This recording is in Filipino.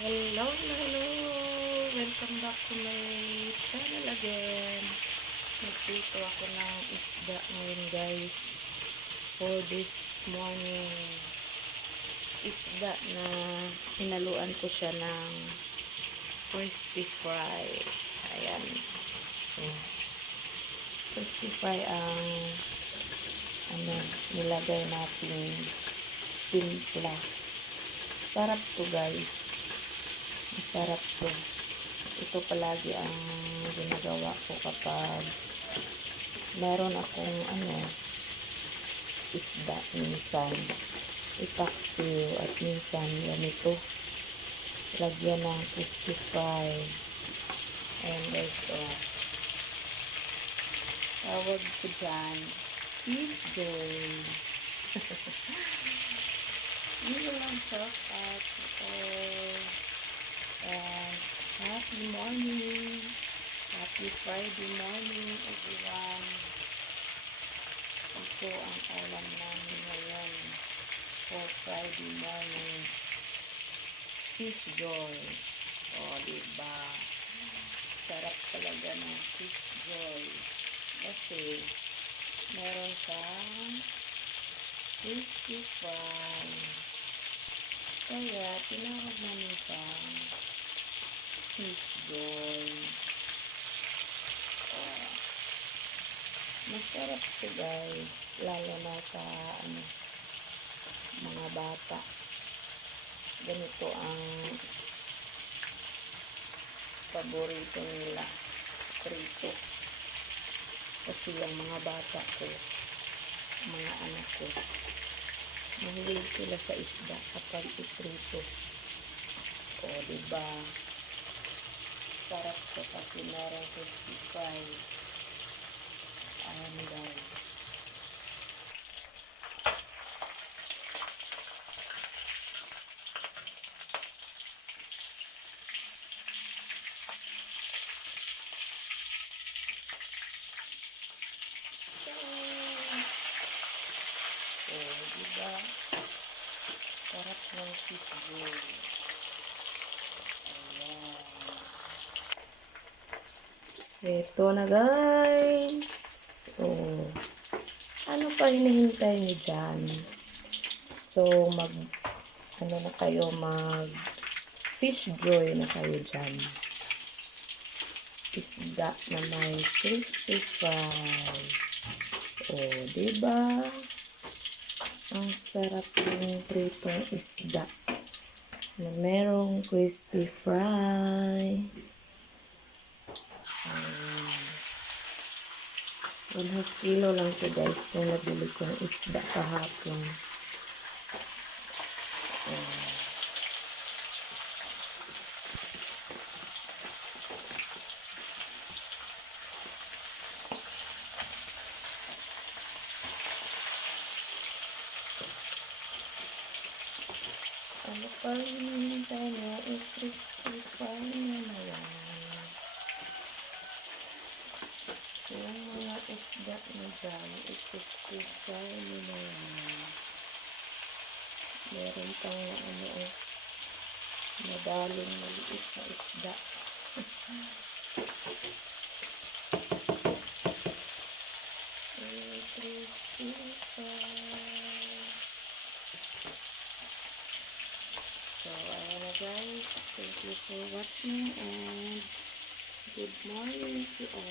Hello, hello! Welcome back to my channel again. Nagprito ako ng isda ngayon guys. For this morning. Isda na hinaluan ko siya ng crispy fry. Ayan. Crispy fry ang nilagay natin timpla. Sarap to guys. Masarap to. Ito palagi ang ginagawa ko kapag meron akong isda minsan ipaksiw at minsan ganito lagyan ng crispy fry. Ayan guys, tawag ko dyan fish joy. Yun lang shout out and happy morning, happy Friday morning everyone. Ito ang ulam namin ngayon for Friday morning, fish joy. Diba sarap talaga ng fish joy kasi meron siyang crispy fry, kaya tinawag namin siyang fish joy. Masarap to guys, lalo na sa mga bata. Ganito ang paborito nila, prito. Kasi yung mga bata ko, mga anak ko, mahilig sila sa isda kapag iprito. Diba sarap ko kasi merong crispy fry. Ayan guys, diba sarap ng fish joy. Ito na guys. Ano pa hinihintay niyo dyan? So, na kayo, fish joy na kayo dyan. Isda na may crispy fry. Diba? Ang sarap yung pritong isda na merong crispy fry. 1/2 kilo lang ito guys na nabili kong isda kahapon. Ano pa rin hinihintay niya? I-crispy fry na yan. Yung mga isda na dyan, i-crispy fry na yan. Meron pang madaling maliit na isda. I-crispy fry. So, ayan na guys. Thank you for watching and good morning to all.